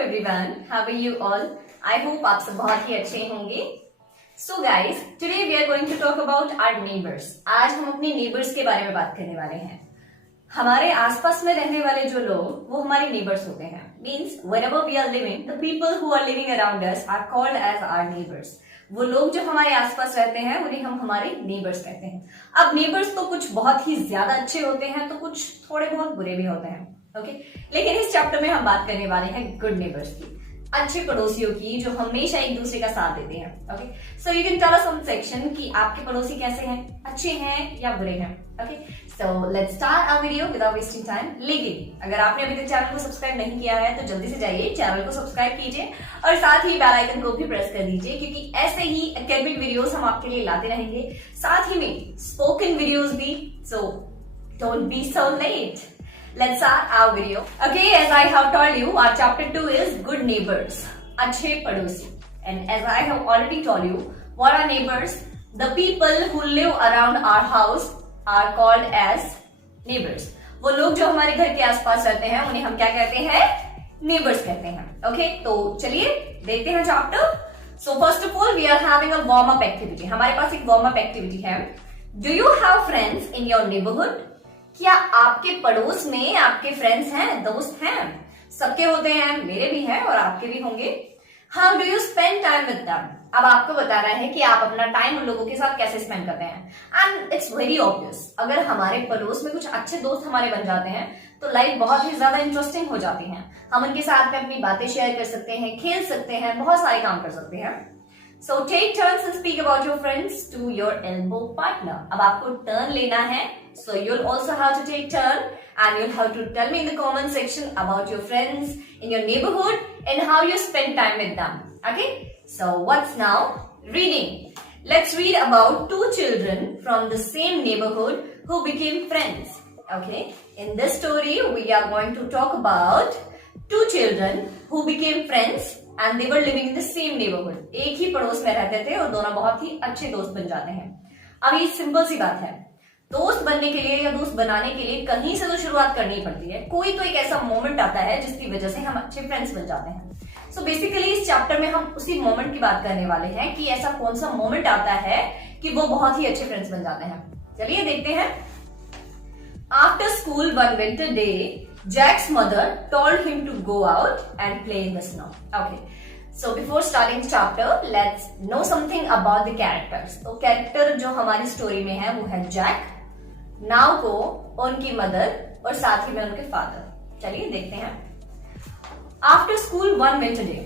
Everyone, how are you all? I hope आप सब बहुत ही अच्छे होंगे। So guys, today we are going to talk about our neighbours. आज हम अपने नेबर्स के बारे में बात करने वाले हैं। हमारे आसपास में रहने वाले जो लोग वो हमारे नेबर्स होते हैं। Means whenever we are living, the people who are living around us are called as our neighbours. वो लोग जो हमारे आसपास रहते हैं उन्हें हम हमारे नेबर्स कहते हैं। अब नेबर्स तो कुछ बहुत ही ज्यादा अच्छे होते हैं, तो कुछ थोड़े बहुत बुरे भी होते हैं। ओके, लेकिन इस चैप्टर में हम बात करने वाले हैं गुड नेबर्स की, अच्छे पड़ोसियों की, जो हमेशा एक दूसरे का साथ देते हैं। Okay, so you can tell us on section कि आपके पड़ोसी कैसे हैं, अच्छे हैं या बुरे हैं। Okay, so let's start our video without wasting time. लेकिन अगर आपने अभी तक चैनल को सब्सक्राइब नहीं किया है तो जल्दी से जाइए, चैनल को सब्सक्राइब कीजिए और साथ ही बेल आइकन को भी प्रेस कर दीजिए, क्योंकि ऐसे ही एकेडमिक वीडियोस हम आपके लिए लाते रहेंगे, साथ ही में स्पोकन वीडियोस भी। So don't be so let, let's start our video. Okay, as I have told you, our chapter 2 is good neighbors, अच्छे पड़ोसी. And as I have already told you, what are neighbors? The people who live around our house are called as neighbors. वो लोग जो हमारे घर के आसपास रहते हैं उन्हें हम क्या कहते हैं? Neighbors कहते हैं. Okay, तो चलिए देखते हैं chapter. So first of all, we are having a warm up activity. हमारे पास एक warm up activity है. Do you have friends in your neighborhood? क्या आपके पड़ोस में आपके फ्रेंड्स हैं, दोस्त हैं? सबके होते हैं, मेरे भी हैं और आपके भी होंगे। How do you spend time with them? अब आपको बता रहा है कि आप अपना टाइम उन लोगों के साथ कैसे स्पेंड करते हैं। एंड इट्स वेरी ऑब्वियस, अगर हमारे पड़ोस में कुछ अच्छे दोस्त हमारे बन जाते हैं तो लाइफ बहुत ही ज्यादा इंटरेस्टिंग हो जाती है। हम उनके साथ में अपनी बातें शेयर कर सकते हैं, खेल सकते हैं, बहुत सारे काम कर सकते हैं। So take turns and speak about your friends to your elbow partner. अब आपको टर्न लेना है, so you'll also have to take turn and you'll have to tell me in the comment section about your friends in your neighborhood and how you spend time with them. Okay? So what's now? Reading. Let's read about two children from the same neighborhood who became friends. Okay? In this story, we are going to talk about two children who became friends. And they were living in the same neighborhood. एक ही पड़ोस में रहते थे और दोनों बहुत ही अच्छे दोस्त बन जाते हैं। अब ये सिंपल सी बात है, दोस्त बनने के लिए या दोस्त बनाने के लिए कहीं से तो शुरुआत करनी पड़ती है। कोई तो एक ऐसा मोमेंट आता है जिसकी वजह से हम अच्छे फ्रेंड्स बन जाते हैं। सो बेसिकली इस चैप्टर में हम उसी मोमेंट की बात करने वाले हैं कि ऐसा कौन सा मोमेंट आता है कि वो बहुत ही अच्छे फ्रेंड्स बन जाते हैं। चलिए देखते हैं। After school one winter day, Jack's mother told him to go out and play in the snow. Okay, so before starting the chapter, let's know something about the characters. तो कैरेक्टर जो हमारी story में है वो है Jack, नाव को, उनकी mother और साथ ही में उनके फादर। चलिए देखते हैं। After school one winter day,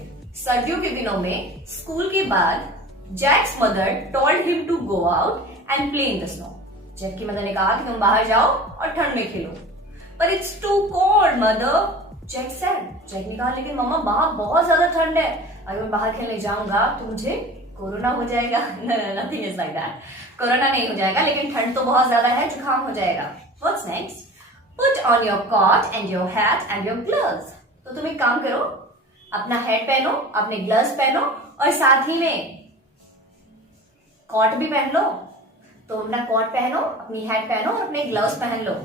सर्दियों के दिनों में स्कूल के बाद Jack's mother told him to go out and play in the snow. Jack की मदर ने कहा कि तुम बाहर जाओ और ठंड में खेलो। But it's too cold, mother. Jack said. Jack ने कहा लेकिन मम्मा बाहर बहुत ज्यादा ठंड है, अगर मैं बाहर खेलने जाऊंगा तो मुझे कोरोना हो जाएगा। No, nothing is like that. Corona नहीं हो जाएगा, लेकिन ठंड तो बहुत ज्यादा है, जुकाम हो जाएगा। What's next? Put on your coat and your hat and your gloves. तो तुम एक काम करो, अपना हैट पहनो, अपने ग्लव्स पहनो और साथ ही में कोट भी पहन लो। तो अपना कोट पहनो, अपनी हैट पहनो और अपने ग्लव्स पहन लो।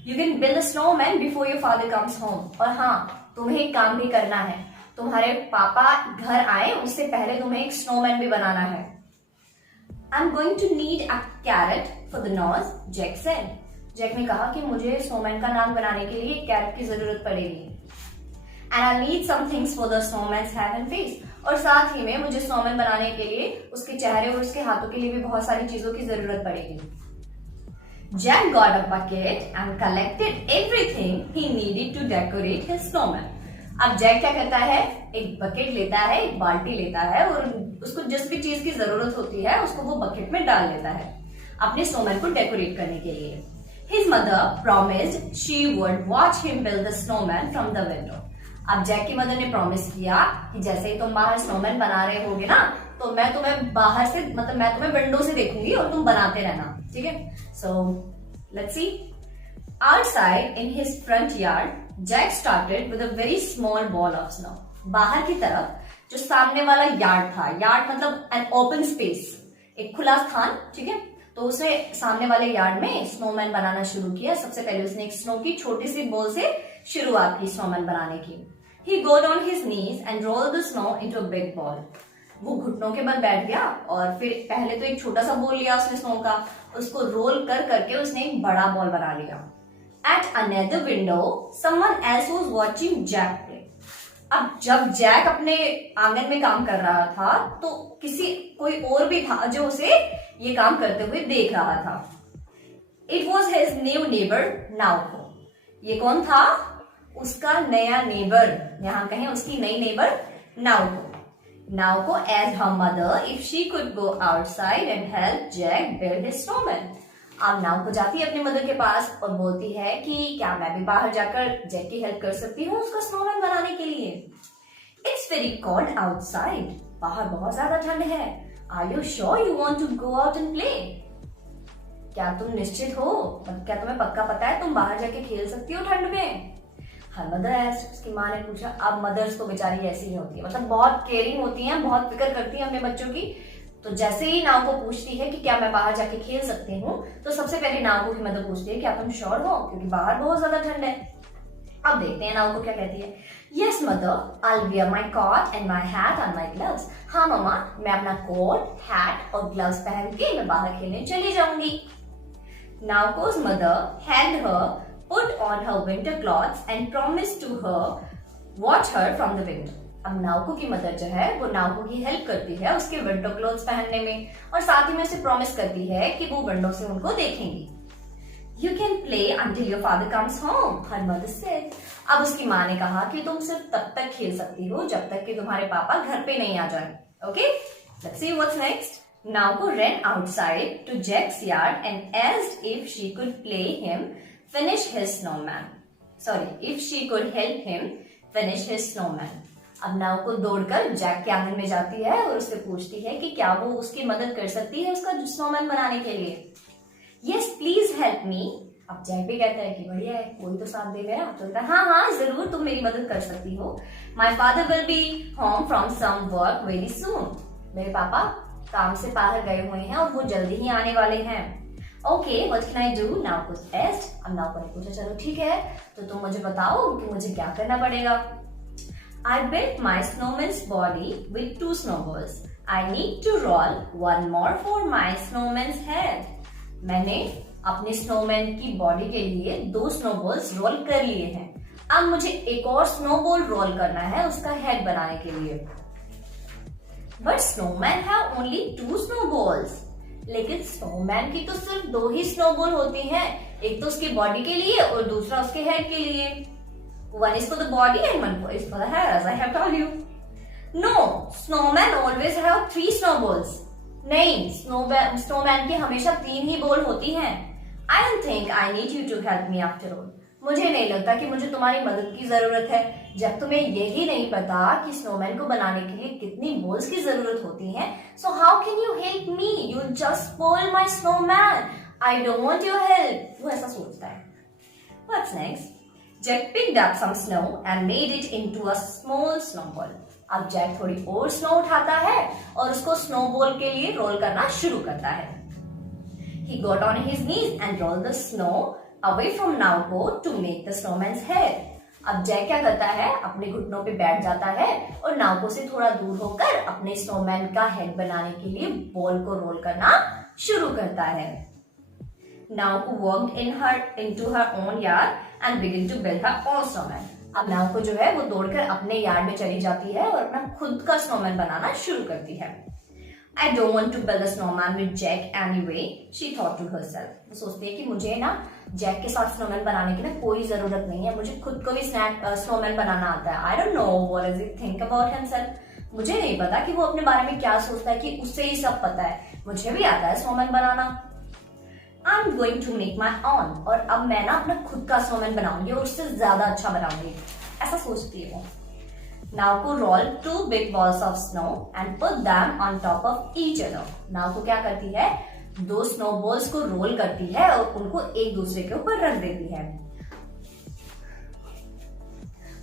You can build a snowman before your father comes home. और हाँ, तुम्हें एक काम भी करना है, तुम्हारे पापा घर आए उससे पहले तुम्हें एक स्नोमैन भी बनाना है। I'm going to need a carrot for the nose, Jack said. Jack ने कहा कि मुझे स्नोमैन का नाक बनाने के लिए एक कैरेट की जरूरत पड़ेगी। And I'll need some things for the snowman's head and face. और साथ ही में मुझे स्नोमैन बनाने के लिए उसके चेहरे और उसके हाथों के लिए भी बहुत सारी चीजों की जरूरत पड़ेगी। Jack got a bucket and collected everything he needed to decorate his snowman. अब जैक क्या करता है? एक बकेट लेता है, एक बाल्टी लेता है और उसको जिस भी चीज की जरूरत होती है उसको वो बकेट में डाल देता है अपने स्नोमैन को डेकोरेट करने के लिए। His mother promised she would watch him build the snowman from the window. अब जैक की मदर ने प्रॉमिस किया कि जैसे ही तुम बाहर स्नोमैन बना रहे होगे ना, तो मैं तुम्हें बाहर से, मतलब मैं तुम्हें विंडो से देखूंगी और तुम बनाते रहना, ठीक है? So let's see. Outside in his front yard, Jack started with a very small ball of snow. बाहर की तरफ जो सामने वाला यार्ड था, यार्ड मतलब an open space, एक खुला स्थान, ठीक है? तो उसने सामने वाले यार्ड में स्नोमैन बनाना शुरू किया। सबसे पहले उसने एक स्नो की छोटी सी बॉल से शुरुआत की स्नोमैन बनाने की। He got on his knees and rolled the snow into a big ball. वो घुटनों के बल बैठ गया और फिर पहले तो एक छोटा सा बॉल लिया उसने स्नो का, उसको रोल कर करके उसने एक बड़ा बॉल बना लिया. At another window, someone else was watching Jack play. अब जब जैक अपने आंगन में काम कर रहा था तो कोई और भी था जो उसे ये काम करते हुए देख रहा था. It was his new neighbor Naoko. ये कौन था? उसका नया नेबर, यहाँ कहें उसकी नई neighbour Naoko. Naoko asked her mother if she could go outside and help Jack build his snowman. अब Naoko जाती है अपनी मदर के पास और बोलती है कि क्या मैं भी बाहर जाकर जैक की हेल्प कर सकती हूँ उसका स्नोमैन बनाने के लिए. It's very cold outside. बाहर बहुत ज्यादा ठंड है. Are you sure you want to go out and play? क्या तुम निश्चित हो? क्या तुम्हें पक्का पता है तुम बाहर जाके खेल सकती हो ठंड में? हर मदर asked, उसकी माँ ने पूछा. अब मदर्स तो बेचारी ऐसी ही होती है, मतलब बहुत केयरिंग होती हैं, बहुत फिक्र करती हैं अपने बच्चों की. तो जैसे ही नाव को पूछती है कि क्या मैं बाहर जाके खेल सकती हूँ, तो सबसे पहले नाव की मदर पूछती है क्या तुम श्योर हो, क्योंकि बाहर बहुत ज्यादा ठंड है. अब देखते हैं नाव को क्या कहती है. Yes mother, I will wear my coat and my hat and my gloves. हाँ मम्मा, मैं अपना कोट, हैट और ग्लव्स पहन के मैं बाहर खेलने चली जाऊंगी. Naoko's mother helped her put on her winter clothes and promised to her watch her from the window. अब नाउको की मदर जो है वो नाउको की हेल्प करती है उसके विंटर क्लोथ्स पहनने में और साथ ही में उसे प्रॉमिस करती है कि वो विंडो से उनको देखेंगी. You can play until your father comes home, her mother said. अब उसकी माँ ने कहा कि तुम सिर्फ तब तक खेल सकती हो जब तक कि तुम्हारे पापा घर पे नहीं आ जाए. Okay, let's see what's next. Naoko ran outside to Jack's yard and asked if she could finish his snowman. If she could help him finish his snowman. अब नाउको दौड़कर जैक के आंगन में जाती है और उससे पूछती है कि क्या वो उसकी मदद कर सकती है उसका स्नोमैन बनाने के लिए. Yes, please help me. अब जैक भी कहता है कि बढ़िया है, कोई तो साथ दे गया. तो कहता है हाँ जरूर तुम मेरी मदद कर सकती हो. My father will be home from some work very soon. मेरे पापा काम से बाहर गए हुए हैं और वो जल्दी ही आने वाले हैं. Okay, what can I do? Naoko asked. अब नाउको ने पूछा चलो ठीक है तो तुम मुझे बताओ कि मुझे क्या करना पड़ेगा. I built my snowman's body with 2 snowballs. I need to roll one more for my snowman's head. मैंने अपने स्नोमैन की बॉडी के लिए 2 स्नोबॉल्स रोल कर लिए हैं. अब मुझे एक और स्नोबॉल रोल करना है उसका हेड बनाने के लिए. But snowman have only 2 snowballs. लेकिन स्नोमैन की तो सिर्फ 2 ही स्नोबॉल होती हैं. एक तो उसकी बॉडी के लिए और दूसरा उसके हेड के लिए. One is for the body and one is for the hair, as I have told you. No, snowman always have 3 snowballs. नहीं, snowman की हमेशा 3 ही बॉल होती हैं. I don't think I need you to help me after all. मुझे नहीं लगता कि मुझे तुम्हारी मदद की जरूरत है जब तुम्हें यही नहीं पता कि स्नोमैन को बनाने के लिए कितनी बॉल्स की जरूरत होती है. So how can you help me? You just spoil my snowman. I don't want your help. वो ऐसा सोचता है. What's next? Jack picked up some snow and made it into a small snowball. अब Jack थोड़ी और snow उठाता है और उसको स्नोबॉल के लिए रोल करना शुरू करता है. He got on his knees and rolled the snow away from Naoko to make the snowman's head. अब जैक क्या करता है अपने घुटनों पे बैठ जाता है और नाउको से थोड़ा दूर होकर अपने स्नोमैन का हेड बनाने के लिए बॉल को रोल करना शुरू करता है. Naoko walked into her own yard and began to build her own snowman. अब नाउको जो है वो दौड़कर अपने यार्ड में चली जाती है और अपना खुद का स्नोमैन बनाना शुरू करती है. I don't want to build a snowman with Jack anyway, she thought to herself. वो सोचती है कि मुझे ना जैक के साथ स्नोमैन बनाने की ना कोई जरूरत नहीं है. मुझे खुद को भी स्नोमैन बनाना आता है. I don't know what does he think about himself. मुझे नहीं पता कि वो अपने बारे में क्या सोचता है कि उससे ही सब पता है. मुझे भी आता है snowman banana. I'm going to make my own. और अब मैं ना अपना खुद का स्नोमैन बनाऊंगी और उससे ज्यादा अच्छा बनाऊंगी. ऐसा सोचती है वो. Naoko rolled 2 big balls of snow and put them on top of each other. Naoko क्या करती है 2 स्नो बॉल्स को रोल करती है और उनको एक दूसरे के ऊपर रख देती है.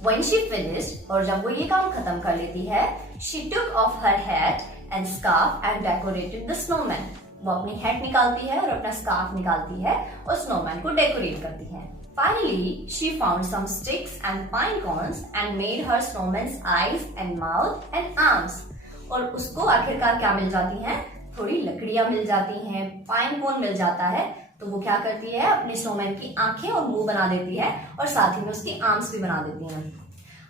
When she finished, और जब वो ये काम खत्म कर लेती है, she took off her hat and scarf and decorated the snowman. वो अपनी हैट निकालती है और अपना स्कार्फ निकालती है और स्नोमैन को डेकोरेट करती है. Finally, she found some sticks and pine cones and made her snowman's eyes and mouth and arms. और उसको आखिरकार क्या मिल जाती हैं? थोड़ी लकड़ियां मिल जाती हैं, पाइन कोन मिल जाता है, तो वो क्या करती है, अपने स्नोमैन की आंखें और मुंह बना देती है और साथ ही में उसकी आर्म्स भी बना देती हैं.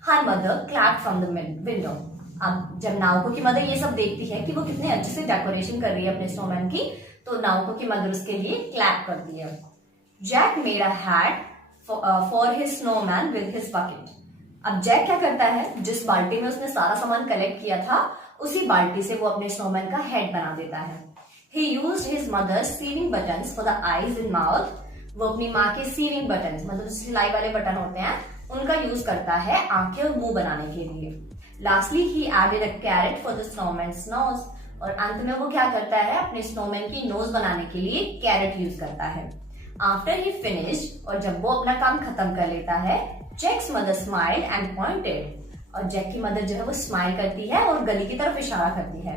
Her mother clapped from the window. अब जब नाउको की मदर ये सब देखती है कि वो कितने अच्छे से डेकोरेशन कर रही है अपने स्नोमैन की, तो नाउको की मदर उसके लिए क्लैप करती है. Jack made a hat for his snowman with his bucket. अब जैक क्या करता है, जिस बाल्टी में उसने सारा सामान कलेक्ट किया था, उसी बाल्टी से वो अपने स्नोमैन का हेड बना देता है. He used his mother's sewing buttons for the eyes and mouth. वो अपनी माँ के सीविंग बटन, मतलब सिलाई वाले बटन होते हैं, उनका यूज करता है आंखें और मुंह बनाने के लिए. Lastly, he added a carrot for the snowman's nose. और अंत में वो क्या करता है, अपने स्नोमैन की नोज बनाने के लिए कैरेट यूज करता है. After he finished, और जब वो अपना काम खत्म कर लेता है, Jack's mother smiled and pointed. और जैक की मदर जो है वो स्माइल करती है और गली की तरफ इशारा करती है.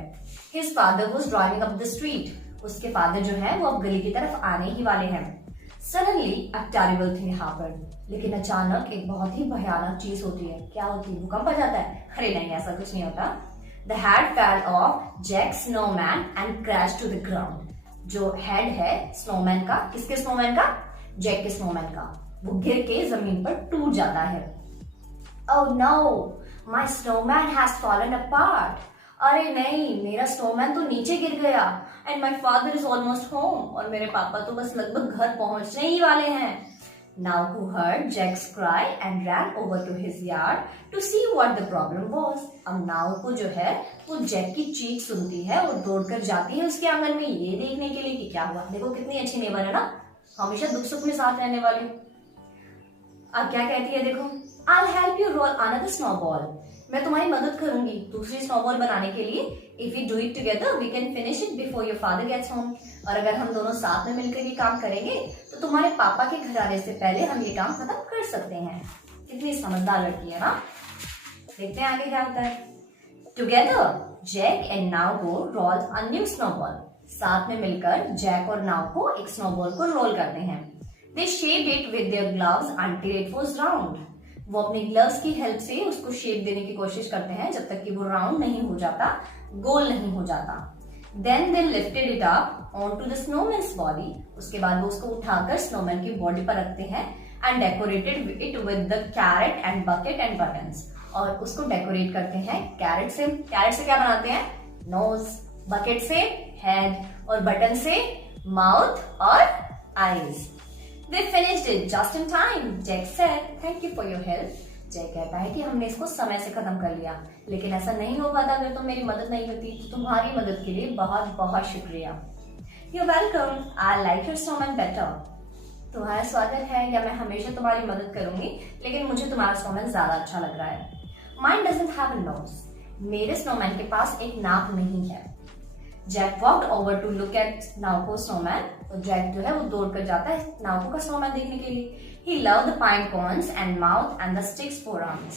His father was driving up the street. उसके फादर जो है वो अब गली की तरफ आने ही वाले हैं. Suddenly, a terrible thing happened. लेकिन अचानक एक बहुत ही भयानक चीज होती है. क्या होती है? भूकंप आ जाता है? अरे नहीं, ऐसा कुछ नहीं होता. The head fell off Jack's snowman and crashed to the ground. जो हेड है स्नोमैन का, किसके स्नोमैन का? जैक के स्नोमैन का, वो गिर के जमीन पर टूट जाता है. Oh no, my snowman has fallen apart. अरे नहीं, मेरा स्नोमैन तो नीचे गिर गया. And my father is almost home. और मेरे पापा तो बस लगभग घर पहुंचने ही वाले हैं. Now who heard Jack's cry and ran over to his yard to see what the problem was. अब नाउ को जो है वो जैक की चीख सुनती है और दौड़कर जाती है उसके आंगन में ये देखने के लिए कि क्या हुआ. देखो कितनी अच्छी नेबर है ना, हमेशा दुख सुख में साथ रहने वाली. अब क्या कहती है देखो, I'll help you roll another snowball. मैं तुम्हारी मदद करूंगी दूसरी स्नोबॉल बनाने के लिए. If we do it together, we can finish it before your father gets home. और अगर हम दोनों साथ में मिलकर ये काम करेंगे तो तुम्हारे पापा के घर आने से पहले हम ये काम खत्म कर सकते हैं. कितनी समझदार लड़की है ना. देखते हैं आगे क्या होता है. Together, Jack and Naoko roll a new snowball. साथ में मिलकर जैक और नाउको एक स्नोबॉल को रोल करते हैं. They shaped it with their gloves until it was round. वो अपने ग्लव्स की हेल्प से उसको शेप देने की कोशिश करते हैं जब तक कि वो राउंड नहीं हो जाता, गोल नहीं हो जाता. Then they lifted it up onto the snowman's body. उसके बाद वो उसको उठाकर स्नोमैन की बॉडी पर रखते हैं and decorated it with the carrot and bucket and buttons. और उसको डेकोरेट करते हैं कैरेट से. कैरेट से क्या बनाते हैं? नोज. बकेट से हेड और बटन से माउथ और eyes. They finished it just in time. Jack said, "Thank you for your help." Jack कहता है कि हमने इसको समय से खत्म कर लिया, लेकिन ऐसा नहीं हो पाता अगर तुम मेरी मदद नहीं होती. तो तुम्हारी मदद के लिए बहुत बहुत शुक्रिया. You're welcome. I like your snowman better. तुम्हारा स्वागत है, या मैं हमेशा तुम्हारी मदद करूंगी, लेकिन मुझे तुम्हारा स्नोमैन ज्यादा अच्छा लग रहा है. Mine doesn't have a nose. मेरे स्नोमैन के पास एक नाक नहीं है. Jack walked over to look at Naoko's snowman. तो जैक जो है वो दौड़ कर जाता है नाउको का स्नोमैन देखने के लिए. He loved the pine cones and mouth and the sticks for arms.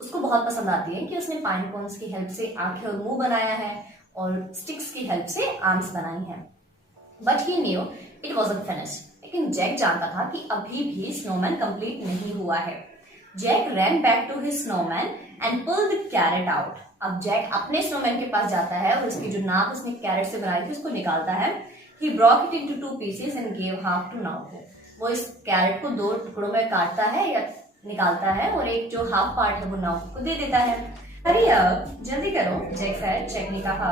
उसको बहुत पसंद आती है कि उसने पाइन कोन्स की हेल्प से आंखें और मुंह बनाया है और स्टिक्स की हेल्प से आर्म्स बनाई हैं. But he knew it wasn't finished. लेकिन जैक जानता था कि अभी भी स्नोमैन कंप्लीट नहीं हुआ है. Jack ran back to his snowman and pulled the carrot out. अब जैक अपने स्नोमैन के पास जाता है और उसकी जो नाक उसने कैरेट से बनाई थी उसको निकालता है. He broke it into 2 pieces and gave half to Naoko. वो इस कैरेट को 2 टुकड़ों में काटता है या निकालता है और एक जो हाफ पार्ट है वो नाउको को दे देता है. अरे यार जल्दी करो, जैक said. जैक ने कहा,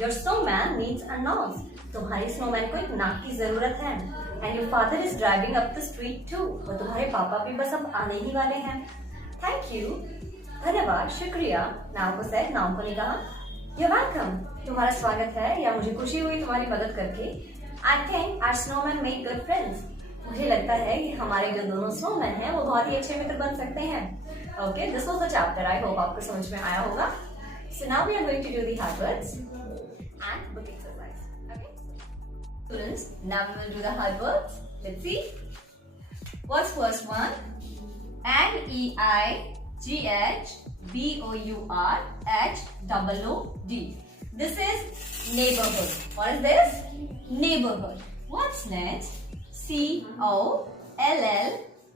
Your snowman needs a nose. तुम्हारी स्नोमैन को एक नाक की जरूरत है. And your father is driving up the street too. और तुम्हारे पापा भी बस अब आने ही वाले हैं. Thank you. धन्यवाद, शुक्रिया. नाउको said. नाउको ने कहा, You're welcome. तुम्हारा स्वागत है, या मुझे खुशी हुई तुम्हारी मदद करके. I think our snowmen make good friends. मुझे लगता है कि हमारे जो दोनों स्नोमैन हैं वो बहुत ही अच्छे मित्र बन सकते हैं. Okay, this was the chapter. I hope आपको समझ में आया होगा. So now we are going to do the hard words and book exercise. Okay, students, now we will do the hard words. Let's see. What's first one? NEIGHBOURHOOD. This is neighborhood. What is this? Neighborhood. What's next? COLLOUR.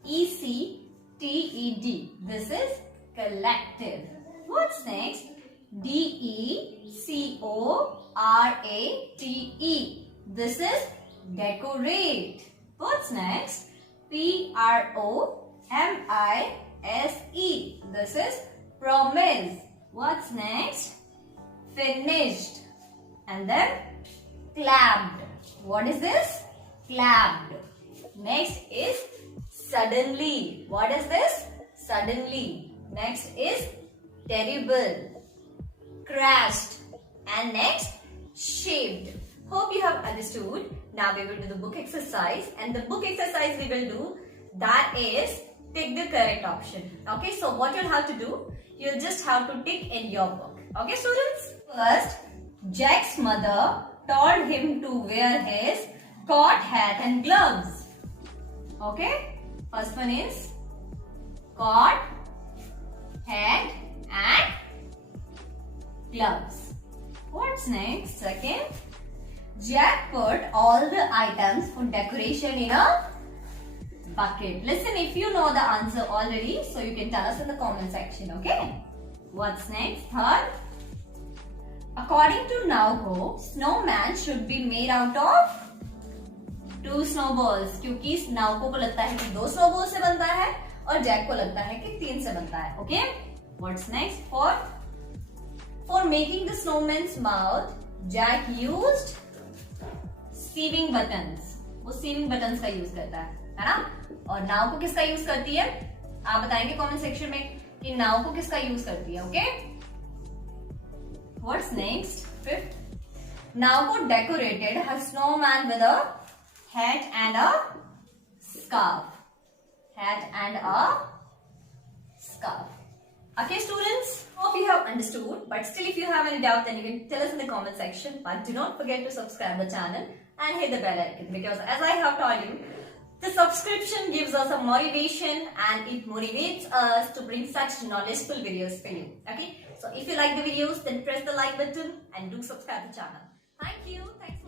E-C-T-E-D. This is collective. What's next? D-E-C-O-R-A-T-E. This is decorate. What's next? P-R-O-M-I-S-E. This is promise. What's next? Finished. And then clapped. What is this? Clapped. Next is suddenly. What is this? Suddenly. Next is terrible. Crashed. And next, shaped. Hope you have understood. Now we will do the book exercise, and the book exercise we will do, that is tick the correct option. Okay, so what you'll have to do, you'll just have to tick in your book. Okay, students? First, Jack's mother told him to wear his coat, hat and gloves. Okay, first one is coat, hat and gloves. What's next? Second, Jack put all the items for decoration in a bucket. Listen, if you know the answer already, so you can tell us in the comment section, okay? What's next? Third, according to Nauko, snowman should be made out of 2 snowballs. क्योंकि Nauko को लगता है कि 2 snowballs से बनता है और Jack को लगता है कि 3 से बनता है. Okay? What's next? Fourth, for making the snowman's mouth, Jack used sewing buttons. वो सीविंग बटन्स का यूज करता है ना? और नाव को किसका यूज करती है? आप बताएंगे कमेंट सेक्शन में कि नाव को किसका यूज करती है. Okay, what's next? फिफ्थ, नाव को decorated her snowman with a hat and a scarf. Hat and a scarf. Okay, students, hope you have understood, but still if you have any doubt, then you can tell us in the comment section. But do not forget to subscribe the channel and hit the bell icon, because as I have told you, the subscription gives us a motivation and it motivates us to bring such knowledgeable videos for you. Okay, so if you like the videos, then press the like button and do subscribe the channel. Thank you. Thanks.